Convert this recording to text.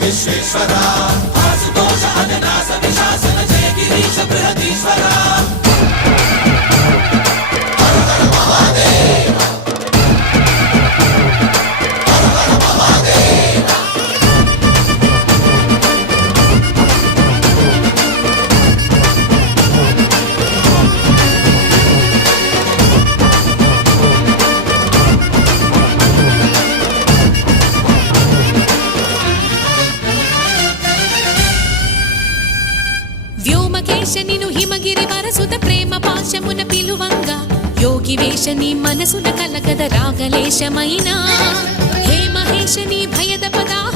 విశ్వేశ్వర ఆశుతోష అవినాశ విశాసన జయ గిరీశ బృహదీశ్వర వ్యోమకేశనిను హిమగిరి వరసుత ప్రేమ పాశమున పిలువంగా యోగి వేషని మనసున కలగద రాగలేశమైనా హే మహేశని భయద పదాహ